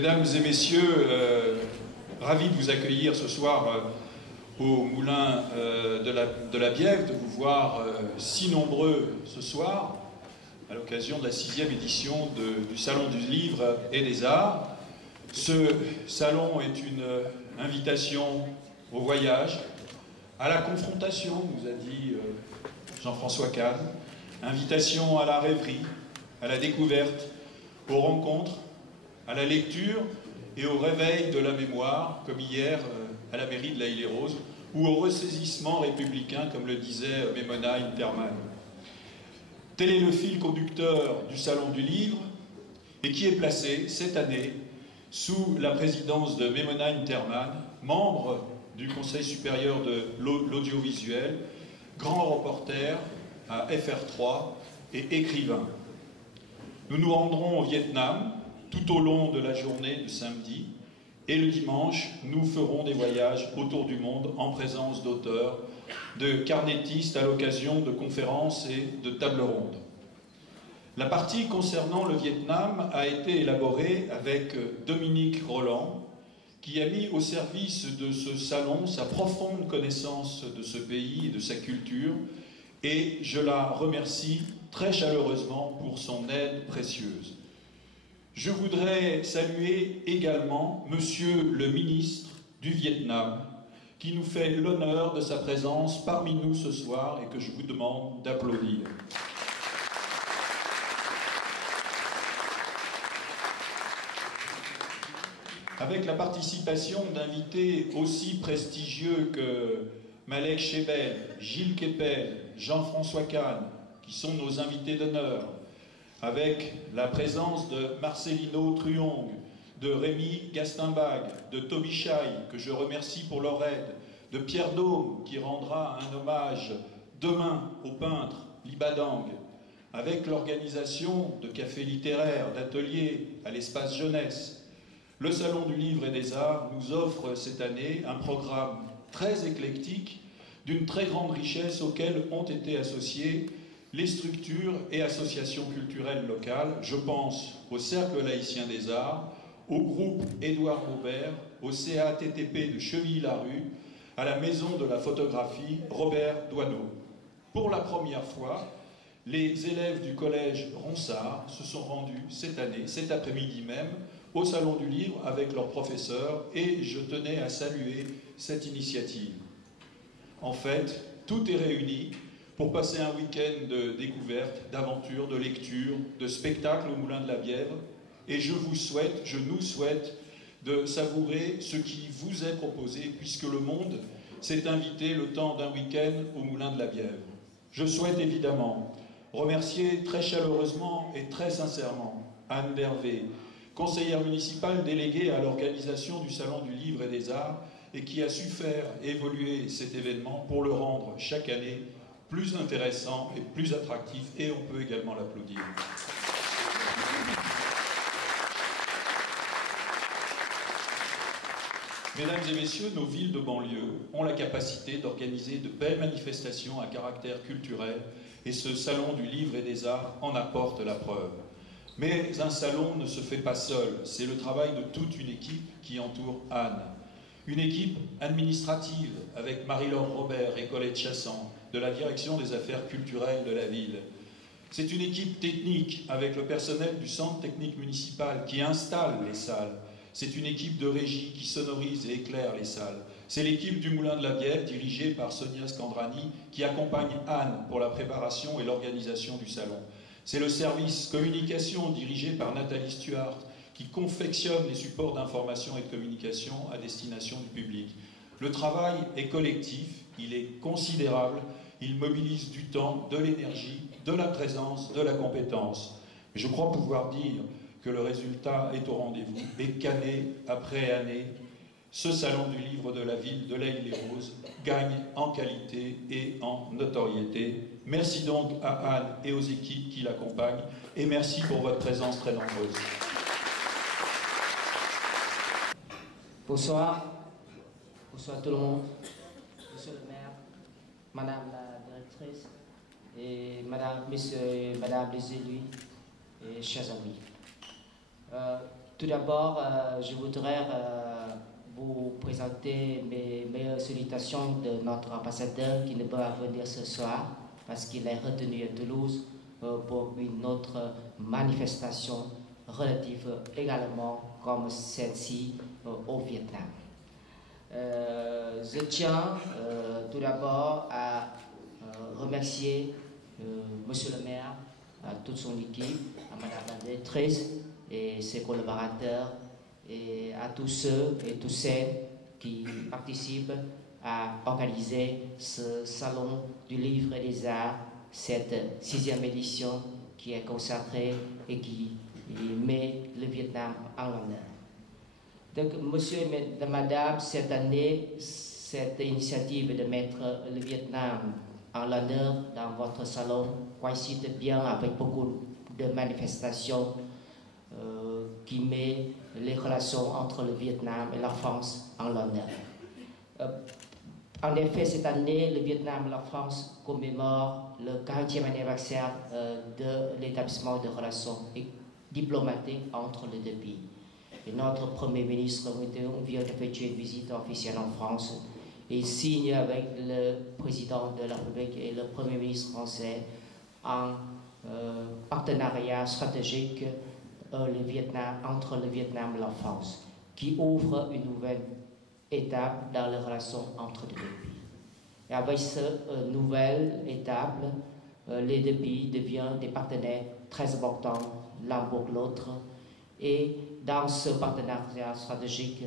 Mesdames et messieurs, ravi de vous accueillir ce soir au Moulin de la Bièvre, de vous voir si nombreux ce soir, à l'occasion de la 6e édition du Salon du Livre et des Arts. Ce salon est une invitation au voyage, à la confrontation, nous a dit Jean-François Kahn, invitation à la rêverie, à la découverte, aux rencontres, à la lecture et au réveil de la mémoire, comme hier à la mairie de La Île-et-Rose, ou au ressaisissement républicain, comme le disait Memona Interman. Tel est le fil conducteur du Salon du Livre, et qui est placé cette année sous la présidence de Memona Interman, membre du Conseil supérieur de l'audiovisuel, grand reporter à FR3 et écrivain. Nous nous rendrons au Vietnam tout au long de la journée de samedi, et le dimanche, nous ferons des voyages autour du monde en présence d'auteurs, de carnétistes à l'occasion de conférences et de tables rondes. La partie concernant le Vietnam a été élaborée avec Dominique Roland, qui a mis au service de ce salon sa profonde connaissance de ce pays et de sa culture, et je la remercie très chaleureusement pour son aide précieuse. Je voudrais saluer également Monsieur le ministre du Vietnam, qui nous fait l'honneur de sa présence parmi nous ce soir et que je vous demande d'applaudir. Avec la participation d'invités aussi prestigieux que Malek Chebel, Gilles Kepel, Jean-François Kahn, qui sont nos invités d'honneur, avec la présence de Marcelino Truong, de Rémi Gastimbag, de Toby Chaille, que je remercie pour leur aide, de Pierre Daume, qui rendra un hommage demain au peintre Libadang, avec l'organisation de cafés littéraires, d'ateliers à l'espace jeunesse. Le Salon du Livre et des Arts nous offre cette année un programme très éclectique, d'une très grande richesse, auquel ont été associés les structures et associations culturelles locales. Je pense au Cercle laïcien des arts, au groupe Édouard Maubert, au CATTP de Chevilly-Larue, à la Maison de la photographie Robert Doisneau. Pour la première fois, les élèves du collège Ronsard se sont rendus cette année, cet après-midi même, au Salon du Livre avec leurs professeurs, et je tenais à saluer cette initiative. En fait, tout est réuni pour passer un week-end de découverte, d'aventure, de lecture, de spectacle au Moulin de la Bièvre. Et je nous souhaite de savourer ce qui vous est proposé, puisque le monde s'est invité le temps d'un week-end au Moulin de la Bièvre. Je souhaite évidemment remercier très chaleureusement et très sincèrement Anne Dervé, conseillère municipale déléguée à l'organisation du Salon du Livre et des Arts, et qui a su faire évoluer cet événement pour le rendre chaque année plus intéressant et plus attractif, et on peut également l'applaudir. Mesdames et messieurs, nos villes de banlieue ont la capacité d'organiser de belles manifestations à caractère culturel, et ce Salon du Livre et des Arts en apporte la preuve. Mais un salon ne se fait pas seul, c'est le travail de toute une équipe qui entoure Anne. Une équipe administrative avec Marie-Laure Robert et Colette Chassan de la direction des affaires culturelles de la ville. C'est une équipe technique avec le personnel du centre technique municipal qui installe les salles. C'est une équipe de régie qui sonorise et éclaire les salles. C'est l'équipe du Moulin de la Bièvre dirigée par Sonia Scandrani qui accompagne Anne pour la préparation et l'organisation du salon. C'est le service communication dirigé par Nathalie Stuart qui confectionne les supports d'information et de communication à destination du public. Le travail est collectif, il est considérable, il mobilise du temps, de l'énergie, de la présence, de la compétence. Mais je crois pouvoir dire que le résultat est au rendez-vous et qu'année après année, ce Salon du Livre de la ville de La Île-et-Rose gagne en qualité et en notoriété. Merci donc à Anne et aux équipes qui l'accompagnent, et merci pour votre présence très nombreuse. Bonsoir. Bonsoir tout le monde. Monsieur le maire, madame la directrice, et madame, messieurs et madame les élus, et chers amis. Tout d'abord, je voudrais vous présenter mes meilleures salutations de notre ambassadeur qui ne peut pas venir ce soir parce qu'il est retenu à Toulouse pour une autre manifestation relative également comme celle-ci au Vietnam. Je tiens tout d'abord à remercier Monsieur le maire, à toute son équipe, à Madame la directrice et ses collaborateurs et à tous ceux et toutes celles qui participent à organiser ce salon du livre et des arts, cette 6e édition qui est consacrée et qui met le Vietnam en l'honneur. Donc, monsieur et madame, cette année, cette initiative de mettre le Vietnam en l'honneur dans votre salon coïncide bien avec beaucoup de manifestations qui met les relations entre le Vietnam et la France en l'honneur. En effet, cette année, le Vietnam et la France commémorent le 40e anniversaire de l'établissement de relations diplomatiques entre les deux pays. Et notre Premier ministre vient d'effectuer une visite officielle en France et signe avec le président de la République et le Premier ministre français un partenariat stratégique entre le Vietnam et la France, qui ouvre une nouvelle étape dans les relations entre les deux pays. Et avec cette nouvelle étape, les deux pays deviennent des partenaires très importants l'un pour l'autre. Et dans ce partenariat stratégique,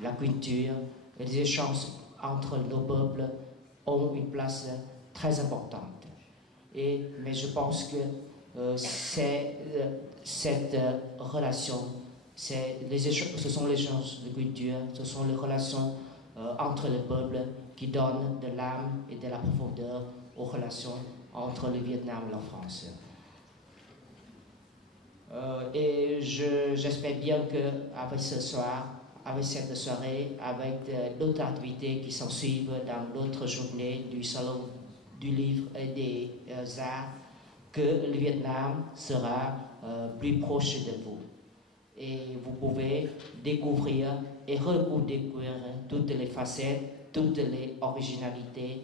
la culture et les échanges entre nos peuples ont une place très importante. Mais je pense que cette relation, ce sont les échanges de culture, ce sont les relations entre les peuples qui donnent de l'âme et de la profondeur aux relations entre le Vietnam et la France. Et j'espère bien qu'avec ce soir, avec cette soirée, avec d'autres activités qui s'en suivent dans d'autres journées du Salon du Livre et des Arts, que le Vietnam sera plus proche de vous. Et vous pouvez découvrir et redécouvrir toutes les facettes, toutes les originalités,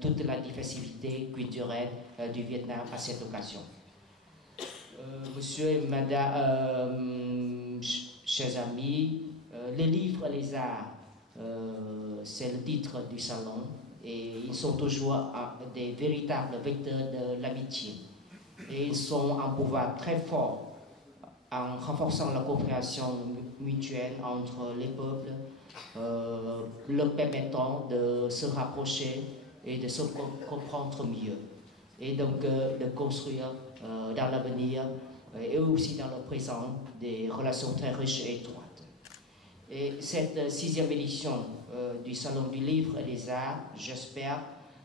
toute la diversité culturelle du Vietnam à cette occasion. Monsieur et madame, chers amis, les livres et les arts, c'est le titre du salon et ils sont toujours des véritables vecteurs de l'amitié. Et ils sont un pouvoir très fort en renforçant la coopération mutuelle entre les peuples, leur permettant de se rapprocher et de se comprendre mieux. Et donc de construire dans l'avenir et aussi dans le présent des relations très riches et étroites. Et cette 6e édition du Salon du Livre et des Arts, j'espère,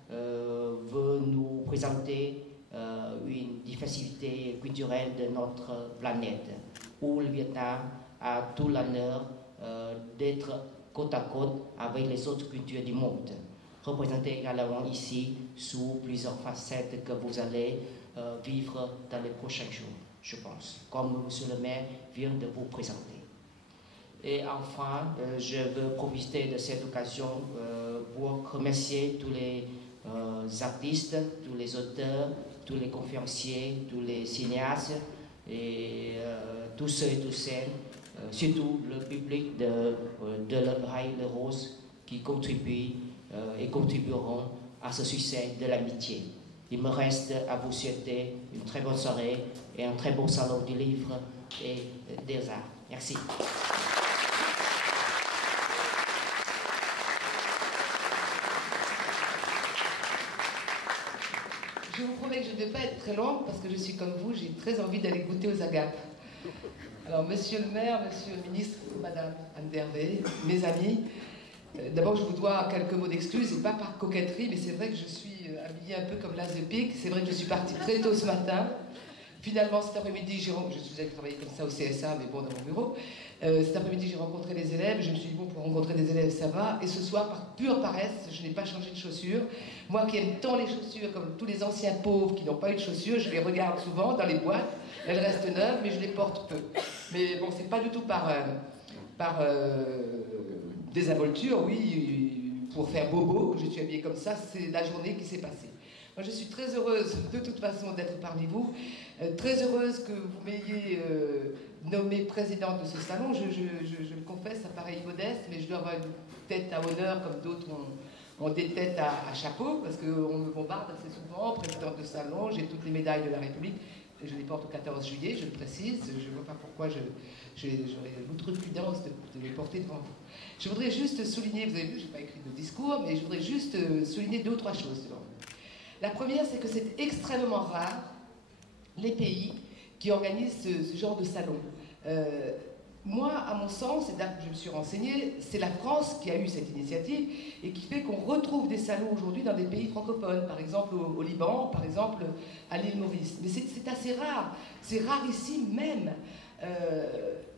veut nous présenter une diversité culturelle de notre planète, où le Vietnam a tout l'honneur d'être côte à côte avec les autres cultures du monde, représentées également ici sous plusieurs facettes que vous allez vivre dans les prochains jours, je pense, comme Monsieur le maire vient de vous présenter. Et enfin, je veux profiter de cette occasion pour remercier tous les artistes, tous les auteurs, tous les conférenciers, tous les cinéastes et tous ceux et toutes celles, surtout le public de l'Oreille de Rose qui contribuent et contribueront à ce succès de l'amitié. Il me reste à vous souhaiter une très bonne soirée et un très bon salon du livre et des arts. Merci. Je vous promets que je ne vais pas être très longue parce que je suis comme vous, j'ai très envie d'aller goûter aux agapes. Alors, monsieur le maire, monsieur le ministre, madame Anne d'Hervé, mes amis, d'abord je vous dois quelques mots d'excuses, et pas par coquetterie, mais c'est vrai que je suis habillée un peu comme l'as de pique. C'est vrai que je suis partie très tôt ce matin. Finalement, cet après-midi, je suis allée travailler comme ça au CSA, mais bon, dans mon bureau. Cet après-midi, j'ai rencontré les élèves. Je me suis dit, bon, pour rencontrer des élèves, ça va. Et ce soir, par pure paresse, je n'ai pas changé de chaussures. Moi qui aime tant les chaussures, comme tous les anciens pauvres qui n'ont pas eu de chaussures, je les regarde souvent dans les boîtes. Elles restent neuves, mais je les porte peu. Mais bon, c'est pas du tout par désinvolture, oui, pour faire bobo que je suis habillée comme ça, c'est la journée qui s'est passée. Moi, je suis très heureuse, de toute façon, d'être parmi vous, très heureuse que vous m'ayez nommée présidente de ce salon. Je le confesse, ça paraît immodeste, mais je dois avoir une tête à honneur, comme d'autres ont des têtes à chapeau, parce qu'on me bombarde assez souvent, présidente de salon, j'ai toutes les médailles de la République. Je les porte au 14 juillet, je le précise, je ne vois pas pourquoi j'aurais l'outrecuidance de les porter devant vous. Je voudrais juste souligner, vous avez vu, je n'ai pas écrit de discours, mais je voudrais juste souligner 2 ou 3 choses devant vous. La première, c'est que c'est extrêmement rare, les pays qui organisent ce genre de salon. Moi, à mon sens, et là que je me suis renseignée, c'est la France qui a eu cette initiative et qui fait qu'on retrouve des salons aujourd'hui dans des pays francophones, par exemple au Liban, par exemple à l'île Maurice. Mais c'est assez rare, c'est rarissime même.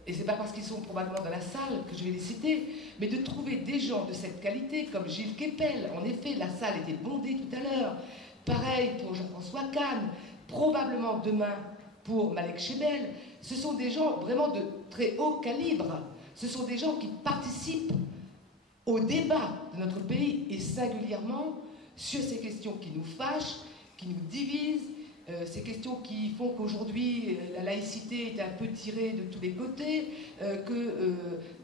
Et c'est pas parce qu'ils sont probablement dans la salle que je vais les citer, mais de trouver des gens de cette qualité, comme Gilles Kepel. En effet, la salle était bondée tout à l'heure. Pareil pour Jean-François Kahn, probablement demain pour Malek Chebel. Ce sont des gens vraiment de très haut calibre. Ce sont des gens qui participent au débat de notre pays et singulièrement sur ces questions qui nous fâchent, qui nous divisent, ces questions qui font qu'aujourd'hui la laïcité est un peu tirée de tous les côtés, que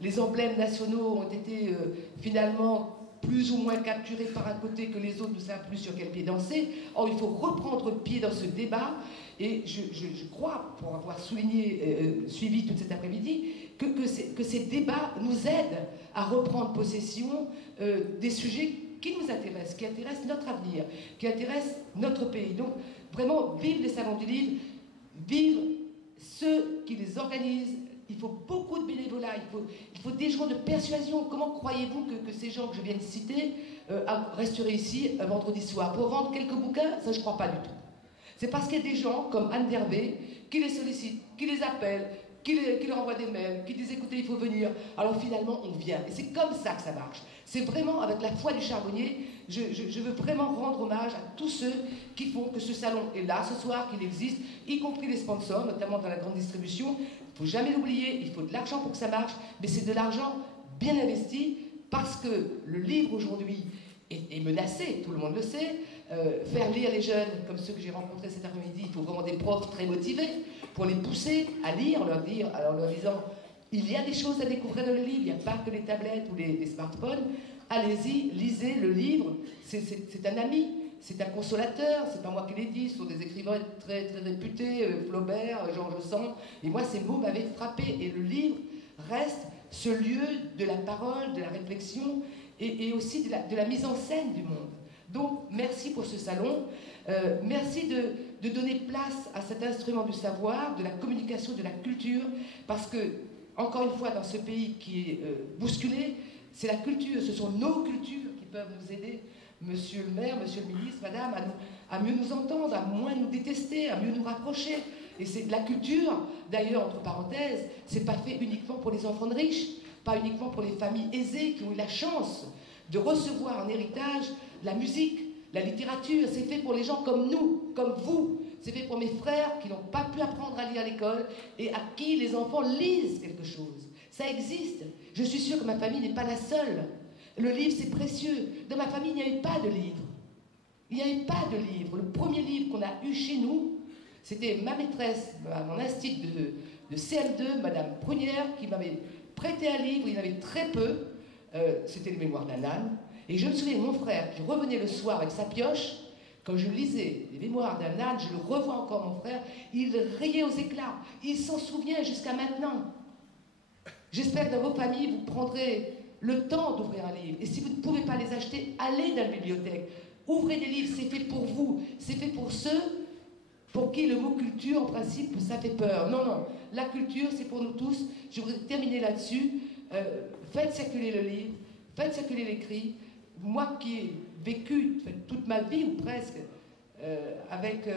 les emblèmes nationaux ont été finalement plus ou moins capturés par un côté, que les autres ne savent plus sur quel pied danser. Or, il faut reprendre pied dans ce débat. Et je crois, pour avoir suivi tout cet après-midi, que ces débats nous aident à reprendre possession des sujets qui nous intéressent, qui intéressent notre avenir, qui intéressent notre pays. Donc, vraiment, vive les salons du livre, vive ceux qui les organisent. Il faut beaucoup de bénévolat, il faut des jours de persuasion. Comment croyez-vous que ces gens que je viens de citer resteraient ici un vendredi soir pour vendre quelques bouquins? Ça, je ne crois pas du tout. C'est parce qu'il y a des gens comme Anne Dervé qui les sollicitent, qui les appellent, qui leur envoient des mails, qui disent écoutez, il faut venir. Alors finalement, on vient. Et c'est comme ça que ça marche. C'est vraiment avec la foi du charbonnier. Je veux vraiment rendre hommage à tous ceux qui font que ce salon est là ce soir, qu'il existe, y compris les sponsors, notamment dans la grande distribution. Il ne faut jamais l'oublier, il faut de l'argent pour que ça marche, mais c'est de l'argent bien investi parce que le livre aujourd'hui est menacé, tout le monde le sait. Faire lire les jeunes, comme ceux que j'ai rencontrés cet après-midi, il faut vraiment des profs très motivés pour les pousser à lire, leur disant il y a des choses à découvrir dans le livre, il n'y a pas que les tablettes ou les smartphones. Allez-y, lisez le livre, c'est un ami, c'est un consolateur, c'est pas moi qui l'ai dit, ce sont des écrivains très, très réputés, Flaubert, Georges Sand, et moi ces mots m'avaient frappé, et le livre reste ce lieu de la parole, de la réflexion, et aussi de la mise en scène du monde. Donc, merci pour ce salon. Merci de donner place à cet instrument du savoir, de la communication, de la culture, parce que, encore une fois, dans ce pays qui est bousculé, c'est la culture, ce sont nos cultures qui peuvent nous aider, monsieur le maire, monsieur le ministre, madame, à mieux nous entendre, à moins nous détester, à mieux nous rapprocher. Et c'est la culture, d'ailleurs, entre parenthèses, c'est pas fait uniquement pour les enfants de riches, pas uniquement pour les familles aisées qui ont eu la chance de recevoir en héritage la musique, la littérature. C'est fait pour les gens comme nous, comme vous. C'est fait pour mes frères qui n'ont pas pu apprendre à lire à l'école et à qui les enfants lisent quelque chose. Ça existe. Je suis sûre que ma famille n'est pas la seule. Le livre, c'est précieux. Dans ma famille, il n'y avait pas de livre. Il n'y avait pas de livre. Le premier livre qu'on a eu chez nous, c'était ma maîtresse, mon institut de CM2, Madame Prunière, qui m'avait prêté un livre. Il y en avait très peu. C'était les Mémoires d'un âne. Et je me souviens de mon frère qui revenait le soir avec sa pioche. Quand je lisais les Mémoires d'un âne, je le revois encore, mon frère, il riait aux éclats. Il s'en souvient jusqu'à maintenant. J'espère que dans vos familles, vous prendrez le temps d'ouvrir un livre. Et si vous ne pouvez pas les acheter, allez dans la bibliothèque. Ouvrez des livres, c'est fait pour vous. C'est fait pour ceux pour qui le mot culture, en principe, ça fait peur. Non, non. La culture, c'est pour nous tous. Je voudrais terminer là-dessus. Faites circuler le livre, faites circuler l'écrit. Moi qui ai vécu toute ma vie, ou presque, avec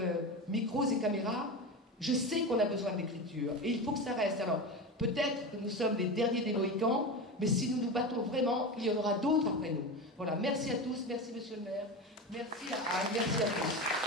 micros et caméras, je sais qu'on a besoin d'écriture. Et il faut que ça reste. Alors, peut-être que nous sommes les derniers des Mohicans, mais si nous nous battons vraiment, il y en aura d'autres après nous. Voilà, merci à tous, merci monsieur le maire, merci à tous.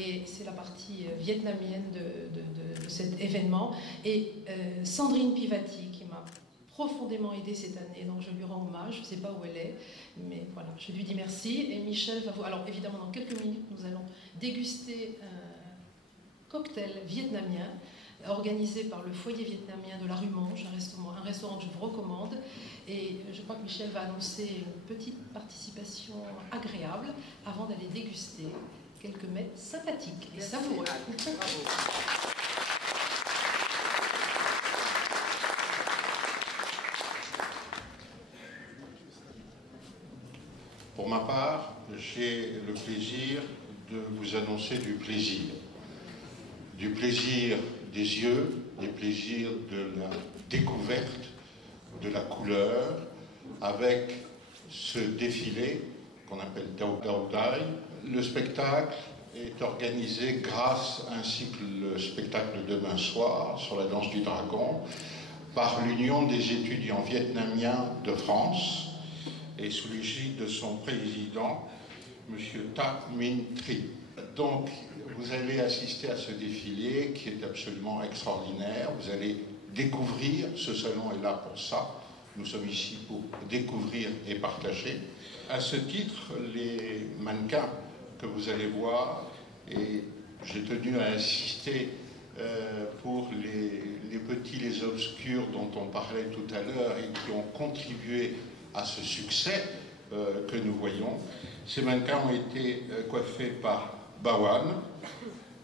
et c'est la partie vietnamienne de cet événement. Et Sandrine Pivati, qui m'a profondément aidée cette année, donc je lui rends hommage, je ne sais pas où elle est, mais voilà, je lui dis merci. Et Michel va vous... Alors évidemment, dans quelques minutes, nous allons déguster un cocktail vietnamien organisé par le foyer vietnamien de la rue Monge, un restaurant que je vous recommande. Et je crois que Michel va annoncer une petite participation agréable avant d'aller déguster quelques mets sympathiques et savoureux. Pour ma part, j'ai le plaisir de vous annoncer du plaisir. Du plaisir des yeux, du plaisir de la découverte, de la couleur, avec ce défilé qu'on appelle Dao Dao Dai. Le spectacle est organisé grâce à un cycle spectacle demain soir sur la danse du dragon par l'Union des étudiants vietnamiens de France et sous l'égide de son président, M. Ta Minh Tri. Donc, vous allez assister à ce défilé qui est absolument extraordinaire. Vous allez découvrir, ce salon est là pour ça. Nous sommes ici pour découvrir et partager. À ce titre, les mannequins que vous allez voir, et j'ai tenu à insister pour les petits, les obscurs dont on parlait tout à l'heure et qui ont contribué à ce succès que nous voyons. Ces mannequins ont été coiffés par Bawan,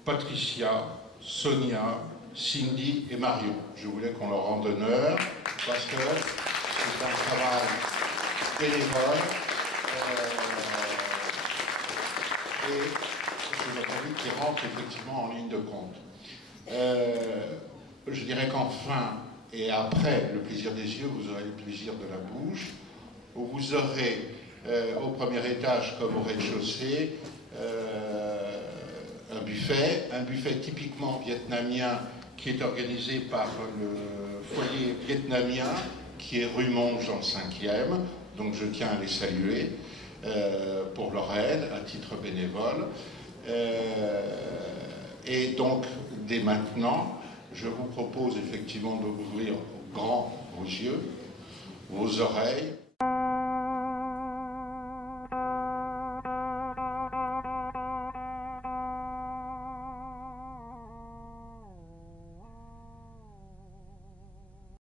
Patricia, Sonia, Cindy et Marion. Je voulais qu'on leur rende honneur parce que c'est un travail bénévole et c'est un produit qui rentre effectivement en ligne de compte. Je dirais qu'enfin et après le plaisir des yeux, vous aurez le plaisir de la bouche, où vous aurez au premier étage comme au rez-de-chaussée un buffet typiquement vietnamien qui est organisé par le foyer vietnamien qui est rue Monge dans le 5e, donc je tiens à les saluer pour leur aide à titre bénévole. Et donc dès maintenant, je vous propose effectivement d'ouvrir grand vos yeux, vos oreilles.